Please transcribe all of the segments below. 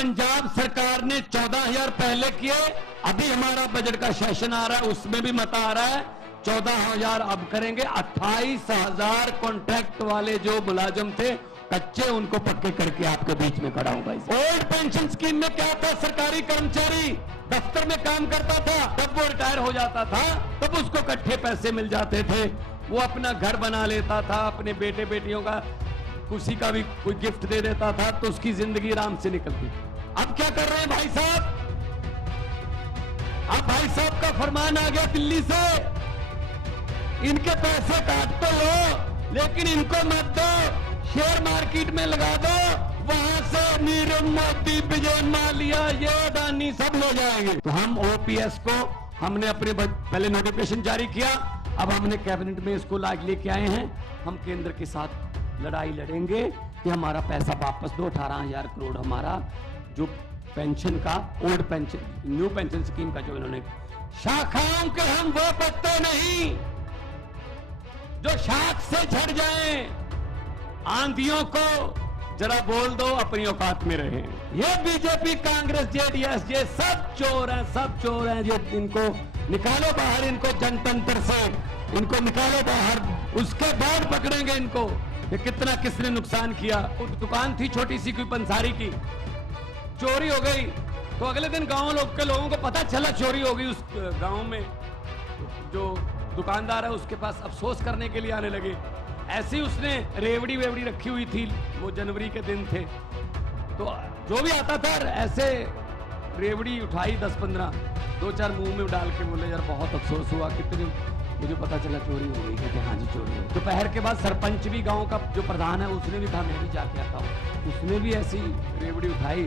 पंजाब सरकार ने 14,000 पहले किए, अभी हमारा बजट का सेशन आ रहा है उसमें भी मता आ रहा है 14,000 अब करेंगे। 28,000 कॉन्ट्रैक्ट वाले जो मुलाजिम थे कच्चे, उनको पक्के करके आपके बीच में खड़ा हूं भाई। ओल्ड पेंशन स्कीम में क्या था, सरकारी कर्मचारी दफ्तर में काम करता था, तब वो रिटायर हो जाता था, तब उसको इकट्ठे पैसे मिल जाते थे, वो अपना घर बना लेता था, अपने बेटे बेटियों का किसी का भी कोई गिफ्ट दे देता था, तो उसकी जिंदगी आराम से निकलती। अब क्या कर रहे हैं भाई साहब, अब भाई साहब का फरमान आ गया दिल्ली से, इनके पैसे काट तो लो लेकिन इनको मत दो, शेयर मार्केट में लगा दो, वहां से नीरव मोदी, विजय माल्या, ये अडानी सब ले जाएंगे। तो हम ओपीएस को हमने अपने पहले नोटिफिकेशन जारी किया, अब हमने कैबिनेट में इसको लाग लेके आए हैं। हम केंद्र के साथ लड़ाई लड़ेंगे कि हमारा पैसा वापस दो। 18,000 करोड़ हमारा जो पेंशन का, old pension, new pension scheme का जो इन्होंने, शाखाओं के हम वो पत्ते नहीं जो शाख से झड़ जाएं। आंधियों को जरा बोल दो अपनी औकात में रहे। ये बीजेपी, कांग्रेस, जेडीएस, ये सब चोर हैं, सब चोर हैं। ये इनको निकालो बाहर, इनको जनतंत्र से इनको निकालो बाहर, उसके बाद पकड़ेंगे इनको। ये कितना किसने नुकसान किया। दुकान थी छोटी सी कोई पंसारी की, चोरी हो गई, तो अगले दिन गांव लोग के लोगों को पता चला चोरी हो गई। उस गांव में जो दुकानदार है उसके पास अफसोस करने के लिए आने लगे। ऐसे ही उसने रेवड़ी वेवड़ी रखी हुई थी, वो जनवरी के दिन थे, तो जो भी आता था ऐसे रेवड़ी उठाई 10-15, 2-4 मुंह में डाल के बोले यार बहुत अफसोस हुआ, कितने मुझे पता चला चोरी हो गई। कहते हाँ जी चोरी हो गई। दोपहर के बाद सरपंच भी, गांव का जो प्रधान है, उसने भी कहा मैं भी जाके आता हूँ, उसने भी ऐसी रेवड़ी उठाई,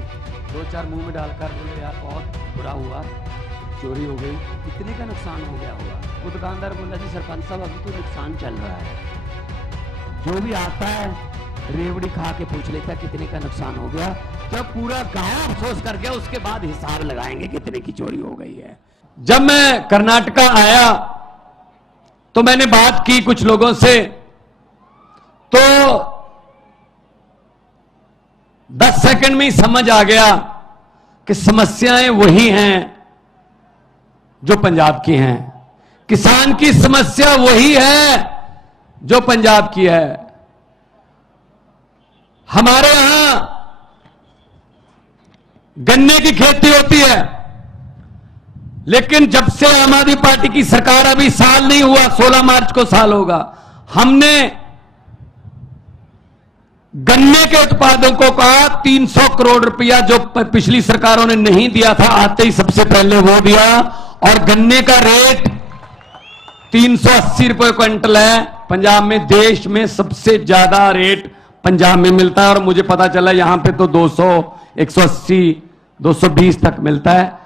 2-4 मुंह में डालकर बोले यार बहुत बुरा हुआ, चोरी हो गई, कितने का नुकसान हो गया होगा। वो दुकानदार बोला जी सरपंच साहब अभी तो नुकसान चल रहा है, जो भी आता है रेवड़ी खा के पूछ लेता है कितने का नुकसान हो गया। जब पूरा गांव अफसोस कर गया उसके बाद हिसाब लगाएंगे कितने की चोरी हो गई है। जब मैं कर्नाटका आया तो मैंने बात की कुछ लोगों से, तो 10 सेकंड में ही समझ आ गया कि समस्याएं वही हैं जो पंजाब की हैं। किसान की समस्या वही है जो पंजाब की है। हमारे यहां गन्ने की खेती होती है, लेकिन जब से आम आदमी पार्टी की सरकार, अभी साल नहीं हुआ, 16 मार्च को साल होगा, हमने गन्ने के उत्पादकों का 300 करोड़ रुपया जो पिछली सरकारों ने नहीं दिया था, आते ही सबसे पहले वो दिया, और गन्ने का रेट 380 रुपए क्विंटल है। पंजाब में, देश में सबसे ज्यादा रेट पंजाब में मिलता है, और मुझे पता चला यहां पे तो 200, 180, 220 तक मिलता है।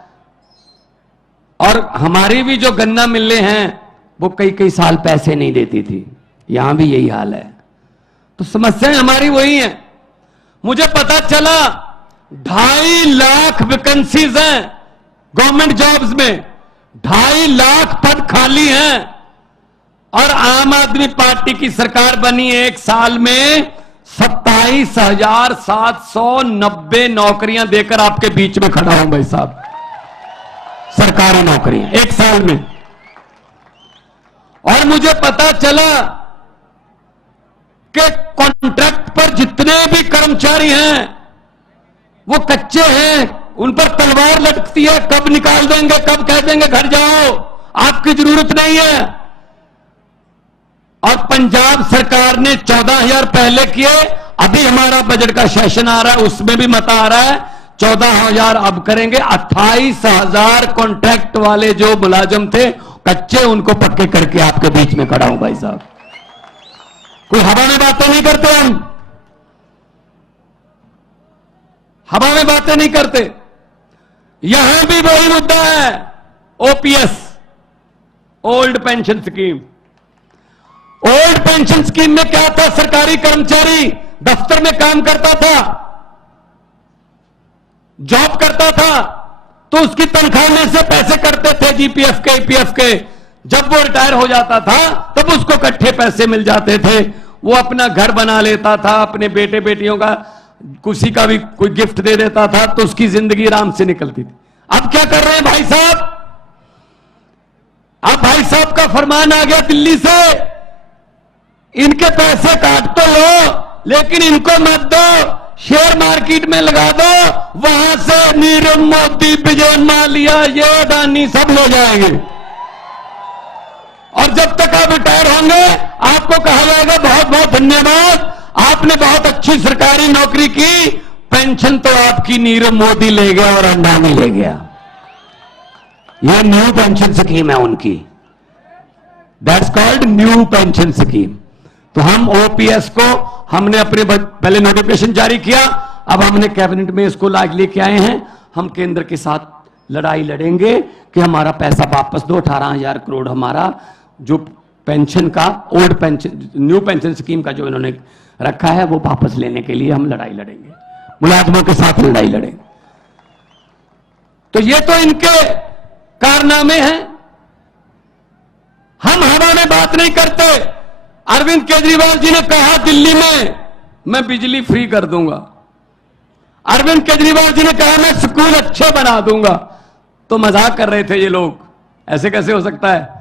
और हमारी भी जो गन्ना मिलें हैं वो कई साल पैसे नहीं देती थी, यहां भी यही हाल है। तो समस्याएं हमारी वही हैं। मुझे पता चला 2.5 लाख वैकेंसीज हैं गवर्नमेंट जॉब्स में, 2.5 लाख पद खाली हैं, और आम आदमी पार्टी की सरकार बनी 1 साल में 27,790 नौकरियां देकर आपके बीच में खड़ा हूं भाई साहब, सरकारी नौकरियां 1 साल में। और मुझे पता चला कि कॉन्ट्रैक्ट पर जितने भी कर्मचारी हैं वो कच्चे हैं, उन पर तलवार लटकती है, कब निकाल देंगे, कब कह देंगे घर जाओ, आपकी जरूरत नहीं है। और पंजाब सरकार ने 14,000 पहले किए, अभी हमारा बजट का सेशन आ रहा है उसमें भी मता आ रहा है 14,000 अब करेंगे। 28,000 कॉन्ट्रैक्ट वाले जो मुलाजिम थे कच्चे, उनको पक्के करके आपके बीच में खड़ा हूं भाई साहब। कोई हवा में बातें नहीं करते, हम हवा में बातें नहीं करते। यहां भी वही मुद्दा है, OPS, old pension scheme. Old pension scheme में क्या था, सरकारी कर्मचारी दफ्तर में काम करता था, जॉब करता था, तो उसकी तनख्वाह में से पैसे कटते थे जीपीएफ के, ईपीएफ के। जब वो रिटायर हो जाता था तब उसको इकट्ठे पैसे मिल जाते थे, वो अपना घर बना लेता था, अपने बेटे बेटियों का किसी का भी कोई गिफ्ट दे देता था तो उसकी जिंदगी आराम से निकलती थी। अब क्या कर रहे हैं भाई साहब? अब भाई साहब का फरमान आ गया दिल्ली से, इनके पैसे काट तो लो लेकिन इनको मत दो, शेयर मार्केट में लगा दो, वहां से नीरव मोदी, विजय माल्या, ये अडानी सब ले जाएंगे और जब तक आप रिटायर होंगे आपको कहा जाएगा बहुत बहुत धन्यवाद, आपने बहुत अच्छी सरकारी नौकरी की, पेंशन तो आपकी नीरव मोदी ले गया और अडानी ले गया। यह न्यू पेंशन स्कीम है उनकी, that's called new pension scheme. तो हम ओपीएस को हमने अपने पहले नोटिफिकेशन जारी किया, अब हमने कैबिनेट में इसको लाग लेके आए हैं। हम केंद्र के साथ लड़ाई लड़ेंगे कि हमारा पैसा वापस दो, 18,000 करोड़ हमारा जो पेंशन का old pension, new pension scheme का जो इन्होंने रखा है वो वापस लेने के लिए हम लड़ाई लड़ेंगे, मुलाजमों के साथ लड़ाई लड़ेंगे। तो ये तो इनके कारनामे हैं। हम हवा में बात नहीं करते। अरविंद केजरीवाल जी ने कहा दिल्ली में मैं बिजली फ्री कर दूंगा, अरविंद केजरीवाल जी ने कहा मैं स्कूल अच्छे बना दूंगा। तो मजाक कर रहे थे ये लोग, ऐसे कैसे हो सकता है?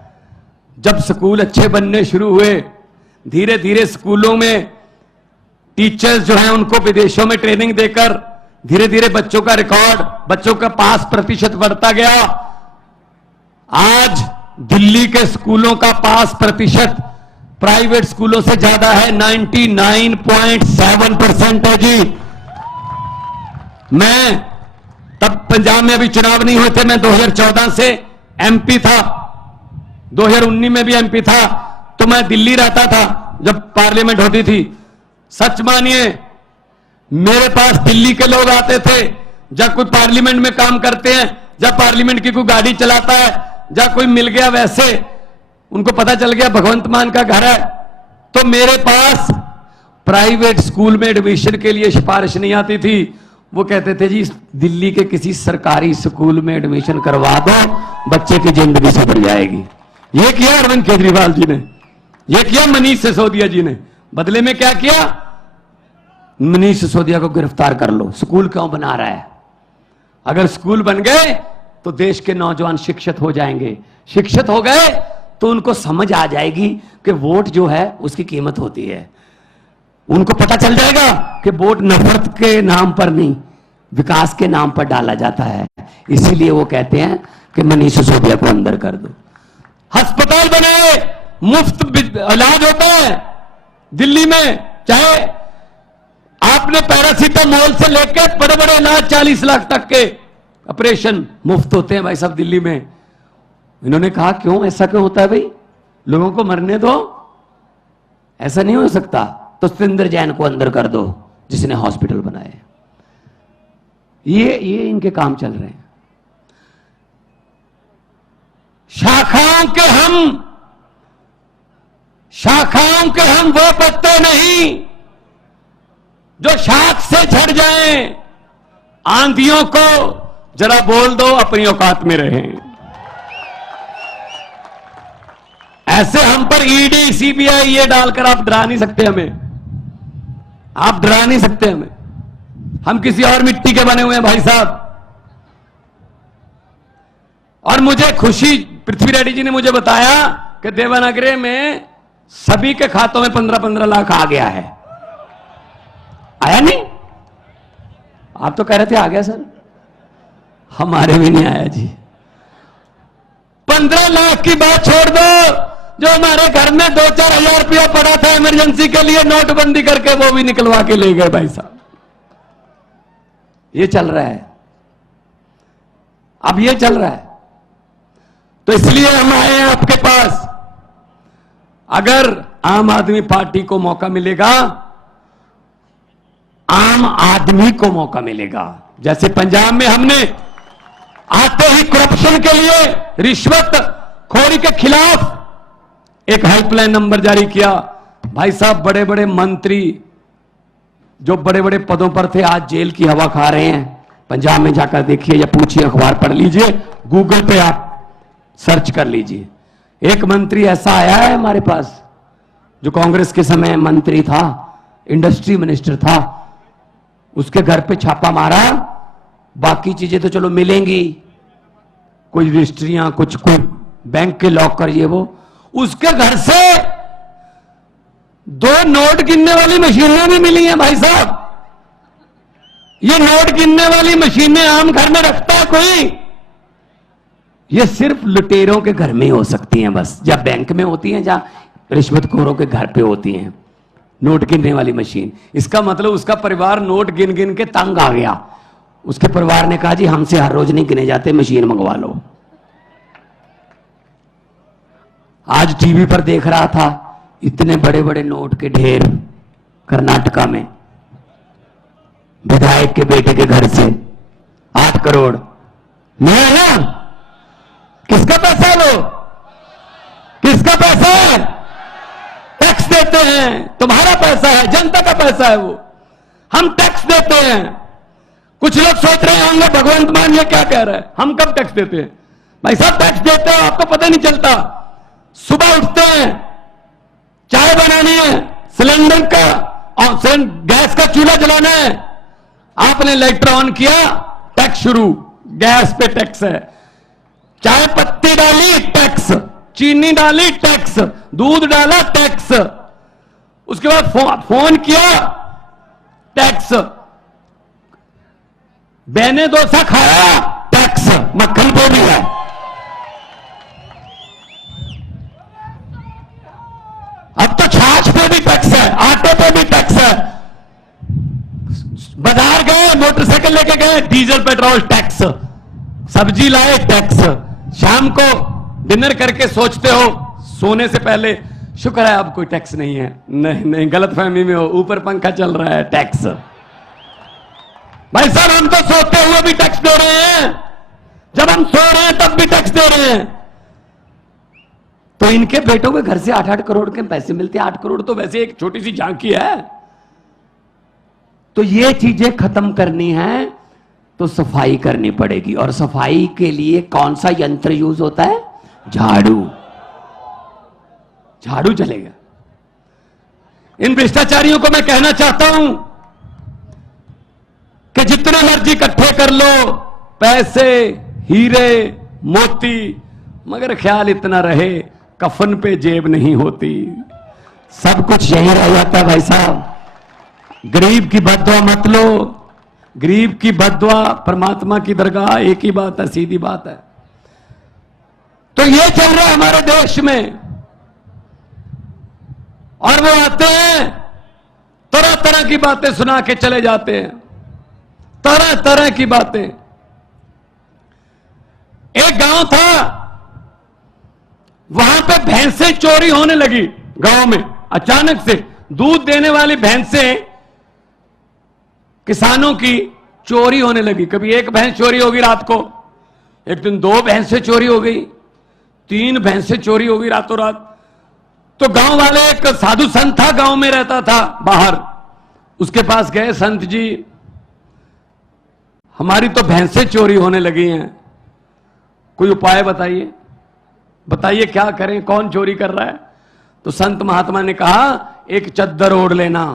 जब स्कूल अच्छे बनने शुरू हुए, धीरे धीरे स्कूलों में टीचर्स जो हैं उनको विदेशों में ट्रेनिंग देकर धीरे धीरे बच्चों का रिकॉर्ड, बच्चों का पास प्रतिशत बढ़ता गया। आज दिल्ली के स्कूलों का पास प्रतिशत प्राइवेट स्कूलों से ज्यादा है, 99.7% है जी। मैं तब पंजाब में अभी चुनाव नहीं हुए थे, मैं 2014 से एमपी था, 2019 में भी एमपी था, तो मैं दिल्ली रहता था जब पार्लियामेंट होती थी। सच मानिए मेरे पास दिल्ली के लोग आते थे, जब कोई पार्लियामेंट में काम करते हैं, जब पार्लियामेंट की कोई गाड़ी चलाता है, जब कोई मिल गया, वैसे उनको पता चल गया भगवंत मान का घर है, तो मेरे पास प्राइवेट स्कूल में एडमिशन के लिए सिफारिश नहीं आती थी। वो कहते थे जी दिल्ली के किसी सरकारी स्कूल में एडमिशन करवा दो, बच्चे की जिंदगी सुधर जाएगी। ये किया अरविंद केजरीवाल जी ने, ये किया मनीष सिसोदिया जी ने। बदले में क्या किया? मनीष सिसोदिया को गिरफ्तार कर लो, स्कूल क्यों बना रहा है? अगर स्कूल बन गए तो देश के नौजवान शिक्षित हो जाएंगे, शिक्षित हो गए तो उनको समझ आ जाएगी कि वोट जो है उसकी कीमत होती है। उनको पता चल जाएगा कि वोट नफरत के नाम पर नहीं, विकास के नाम पर डाला जाता है। इसीलिए वो कहते हैं कि मनीष सिसोदिया को अंदर कर दो। अस्पताल बनाए, मुफ्त इलाज होता है दिल्ली में, चाहे आपने पैरासीटामोल से लेकर बड़े बड़े इलाज 40 लाख तक के ऑपरेशन मुफ्त होते हैं भाई साहब दिल्ली में। इन्होंने कहा क्यों, ऐसा क्यों होता है भाई, लोगों को मरने दो, ऐसा नहीं हो सकता। तो सतिंदर जैन को अंदर कर दो जिसने हॉस्पिटल बनाए। ये इनके काम चल रहे हैं। शाखाओं के हम वो पत्ते नहीं जो शाख से झड़ जाएं। आंधियों को जरा बोल दो अपनी औकात में रहें। ऐसे हम पर ईडी सीबीआई ये डालकर आप डरा नहीं सकते हमें, आप डरा नहीं सकते हमें। हम किसी और मिट्टी के बने हुए हैं भाई साहब। और मुझे खुशी, पृथ्वी रेड्डी जी ने मुझे बताया कि देवनागरी में सभी के खातों में 15-15 लाख आ गया है। आया नहीं? आप तो कह रहे थे आ गया सर, हमारे भी नहीं आया जी। 15 लाख की बात छोड़ दो, जो हमारे घर में 2-4 हजार रुपया पड़ा था इमरजेंसी के लिए, नोटबंदी करके वो भी निकलवा के ले गए भाई साहब। ये चल रहा है, अब ये चल रहा है। तो इसलिए हम आए हैं आपके पास। अगर आम आदमी पार्टी को मौका मिलेगा, आम आदमी को मौका मिलेगा। जैसे पंजाब में हमने आते ही करप्शन के लिए, रिश्वत खोरी के खिलाफ एक हेल्पलाइन नंबर जारी किया। भाई साहब बड़े बड़े मंत्री जो बड़े बड़े पदों पर थे आज जेल की हवा खा रहे हैं। पंजाब में जाकर देखिए या पूछिए, अखबार पढ़ लीजिए, गूगल पे आप सर्च कर लीजिए। एक मंत्री ऐसा आया है हमारे पास जो कांग्रेस के समय मंत्री था, इंडस्ट्री मिनिस्टर था, उसके घर पे छापा मारा, बाकी चीजें तो चलो मिलेंगी, कोई रजिस्ट्रियां, कुछ कोई बैंक के लॉकर, ये वो। उसके घर से 2 नोट गिनने वाली मशीनें भी मिली हैं भाई साहब। ये नोट गिनने वाली मशीनें आम घर में रखता है कोई? ये सिर्फ लुटेरों के घर में हो सकती हैं बस, या बैंक में होती हैं, या रिश्वतखोरों के घर पे होती हैं नोट गिनने वाली मशीन। इसका मतलब उसका परिवार नोट गिन गिन के तंग आ गया। उसके परिवार ने कहा जी हमसे हर रोज नहीं गिने जाते, मशीन मंगवा लो। आज टीवी पर देख रहा था, इतने बड़े बड़े नोट के ढेर कर्नाटका में, विधायक के बेटे के घर से 8 करोड़ नहीं है ना? किसका पैसा है वो? किसका पैसा है? टैक्स देते हैं, तुम्हारा पैसा है, जनता का पैसा है वो। हम टैक्स देते हैं। कुछ लोग सोच रहे होंगे भगवंत मान ये क्या कह रहा है, हम कब टैक्स देते हैं? भाई साहब टैक्स देते हो, आपको पता नहीं चलता। सुबह उठते हैं, चाय बनानी है, सिलेंडर का और गैस का चूल्हा जलाना है, आपने लाइटर ऑन किया, टैक्स शुरू, गैस पे टैक्स है। चाय पत्ती डाली, टैक्स, चीनी डाली, टैक्स, दूध डाला, टैक्स, उसके बाद फोन किया, टैक्स, बेने डोसा खाया, टैक्स, मक्खन पे भी है। अब तो छाछ पे भी टैक्स है, आटे पे भी टैक्स है। बाजार गए, मोटरसाइकिल लेके गए, डीजल पेट्रोल टैक्स, सब्जी लाए टैक्स, शाम को डिनर करके सोचते हो सोने से पहले शुक्र है अब कोई टैक्स नहीं है। नहीं नहीं, गलतफहमी में हो, ऊपर पंखा चल रहा है, टैक्स। भाई साहब हम तो सोते हुए भी टैक्स दे रहे हैं, जब हम सो रहे हैं तब भी टैक्स दे रहे हैं। तो इनके बेटों के घर से 8-8 करोड़ के पैसे मिलते हैं। 8 करोड़ तो वैसे एक छोटी सी झांकी है। तो ये चीजें खत्म करनी है तो सफाई करनी पड़ेगी। और सफाई के लिए कौन सा यंत्र यूज होता है? झाड़ू। झाड़ू चलेगा। इन भ्रष्टाचारियों को मैं कहना चाहता हूं कि जितने मर्जी इकट्ठे कर लो पैसे, हीरे, मोती, मगर ख्याल इतना रहे कफन पे जेब नहीं होती। सब कुछ यहीं रह जाता है भाई साहब। गरीब की बद्दुआ मत लो। गरीब की बद्दुआ परमात्मा की दरगाह, एक ही बात है, सीधी बात है। तो ये चल रहा है हमारे देश में। और वो आते हैं, तरह तरह की बातें सुना के चले जाते हैं, तरह तरह की बातें। एक गांव था, वहां पे भैंसें चोरी होने लगी। गांव में अचानक से दूध देने वाली भैंसें किसानों की चोरी होने लगी। कभी एक भैंस चोरी होगी रात को, एक दिन 2 भैंसें चोरी हो गई, 3 भैंसें चोरी हो गई रातों रात। तो गांव वाले, एक साधु संत था, गांव में रहता था बाहर, उसके पास गए, संत जी हमारी तो भैंसें चोरी होने लगी हैं, कोई उपाय बताइए, बताइए क्या करें, कौन चोरी कर रहा है। तो संत महात्मा ने कहा एक चद्दर ओढ़ लेना,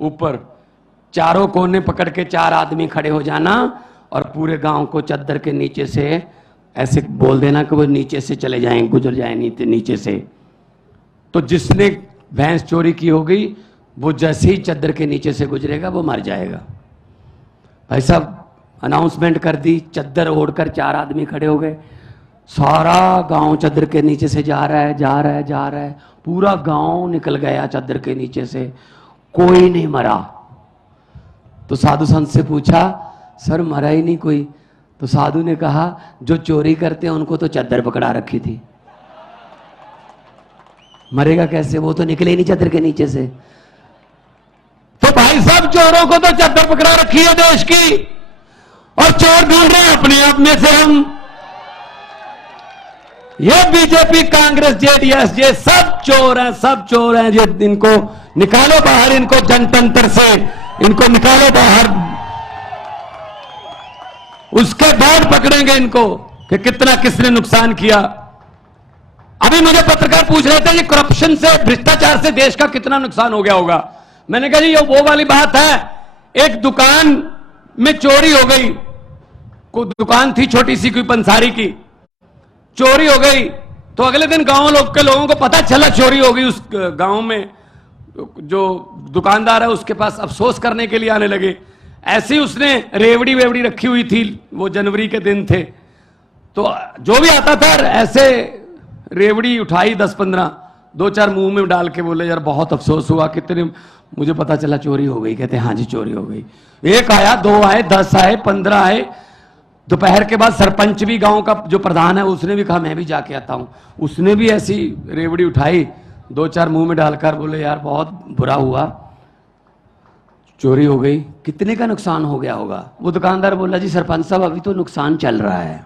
ऊपर चारों कोने पकड़ के 4 आदमी खड़े हो जाना और पूरे गांव को चद्दर के नीचे से ऐसे बोल देना कि वो नीचे से चले जाएं, गुजर जाए नीचे से। तो जिसने भैंस चोरी की होगी वो जैसे ही चद्दर के नीचे से गुजरेगा वो मर जाएगा। भाई साहब अनाउंसमेंट कर दी, चद्दर ओढ़कर 4 आदमी खड़े हो गए। सारा गांव चद्दर के नीचे से जा रहा है, जा रहा है, जा रहा है, पूरा गांव निकल गया चद्दर के नीचे से, कोई नहीं मरा। तो साधु संत से पूछा, सर मरा ही नहीं कोई? तो साधु ने कहा जो चोरी करते हैं उनको तो चद्दर पकड़ा रखी थी, मरेगा कैसे, वो तो निकले ही नहीं चद्दर के नीचे से। तो भाई साहब चोरों को तो चद्दर पकड़ा रखी है देश की, और चोर ढूंढ रहे हैं अपने आप में से हम। ये बीजेपी, कांग्रेस, जेडीएस, ये सब चोर हैं, सब चोर हैं। ये इनको निकालो बाहर, इनको जनतंत्र से इनको निकालो बाहर, उसके बाद पकड़ेंगे इनको कि कितना किसने नुकसान किया। अभी मुझे पत्रकार पूछ रहे थे कि करप्शन से, भ्रष्टाचार से देश का कितना नुकसान हो गया होगा। मैंने कहा जी ये वो वाली बात है, एक दुकान में चोरी हो गई, कोई दुकान थी छोटी सी कोई पंसारी की, चोरी हो गई। तो अगले दिन गांव के लोगों को पता चला चोरी हो गई। उस गांव में जो दुकानदार है उसके पास अफसोस करने के लिए आने लगे। ऐसे ही उसने रेवड़ी वेवड़ी रखी हुई थी, वो जनवरी के दिन थे, तो जो भी आता था ऐसे रेवड़ी उठाई 10-15, 2-4 मुंह में डाल के बोले यार बहुत अफसोस हुआ, कितने मुझे पता चला चोरी हो गई। कहते हाँ जी चोरी हो गई। 1 आया, 2 आए, 10 आए, 15 आए। दोपहर के बाद सरपंच भी, गांव का जो प्रधान है, उसने भी कहा मैं भी जाके आता हूं। उसने भी ऐसी रेवड़ी उठाई, 2-4 मुंह में डालकर बोले यार बहुत बुरा हुआ, चोरी हो गई। कितने का नुकसान हो गया होगा? वो दुकानदार बोला जी सरपंच साहब अभी तो नुकसान चल रहा है,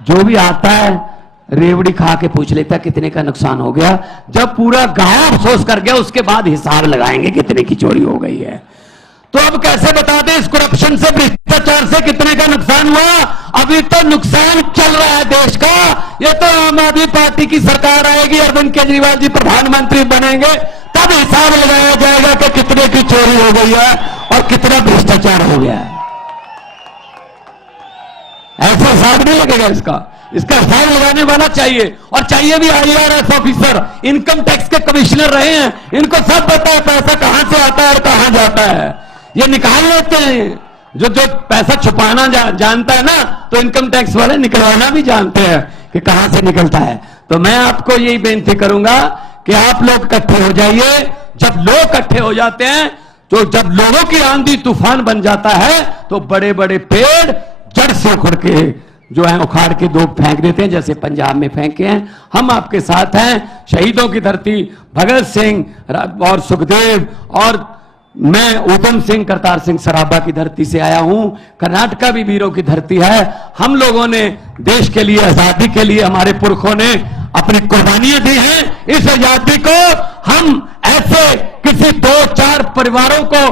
जो भी आता है रेवड़ी खा के पूछ लेता है कितने का नुकसान हो गया। जब पूरा गांव अफसोस कर गया उसके बाद हिसाब लगाएंगे कितने की चोरी हो गई है। तो अब कैसे बता दें इस करप्शन से, भ्रष्टाचार से कितने का नुकसान हुआ? अभी तो नुकसान चल रहा है देश का। ये तो आम आदमी पार्टी की सरकार आएगी, अरविंद केजरीवाल जी प्रधानमंत्री बनेंगे, तब हिसाब लगाया जाएगा कि कितने की चोरी हो गई है और कितना भ्रष्टाचार हो गया है। ऐसा हिसाब नहीं लगेगा इसका हिसाब लगाने वाला चाहिए, और चाहिए भी IRS ऑफिसर, इनकम टैक्स के कमिश्नर रहे हैं, इनको सब पता है पैसा कहां से आता है और कहां जाता है। ये निकाल लेते हैं। जो पैसा छुपाना जानता है ना, तो इनकम टैक्स वाले निकलवाना भी जानते हैं कि कहां से निकलता है। तो मैं आपको यही बेनती करूंगा कि आप लोग इकट्ठे हो जाइए। जब लोग इकट्ठे हो जाते हैं, तो जब लोगों की आंधी तूफान बन जाता है, तो बड़े बड़े पेड़ जड़ से उखड़ के जो है उखाड़ के दो फेंक देते हैं, जैसे पंजाब में फेंके हैं। हम आपके साथ हैं। शहीदों की धरती, भगत सिंह और सुखदेव, और मैं ऊधम सिंह, करतार सिंह सराभा की धरती से आया हूं। कर्नाटका भी वीरों की धरती है। हम लोगों ने देश के लिए, आजादी के लिए हमारे पुरखों ने अपनी कुर्बानियां दी हैं। इस आजादी को हम ऐसे किसी 2-4 परिवारों को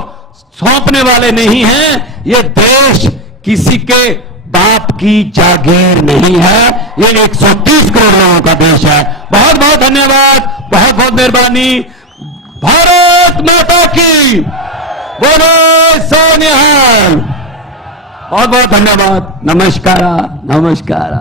सौंपने वाले नहीं हैं। ये देश किसी के बाप की जागीर नहीं है, ये 130 करोड़ लोगों का देश है। बहुत बहुत धन्यवाद, बहुत बहुत मेहरबानी। भारत माता की बोलो सोनिहाल। बहुत बहुत धन्यवाद। नमस्कार।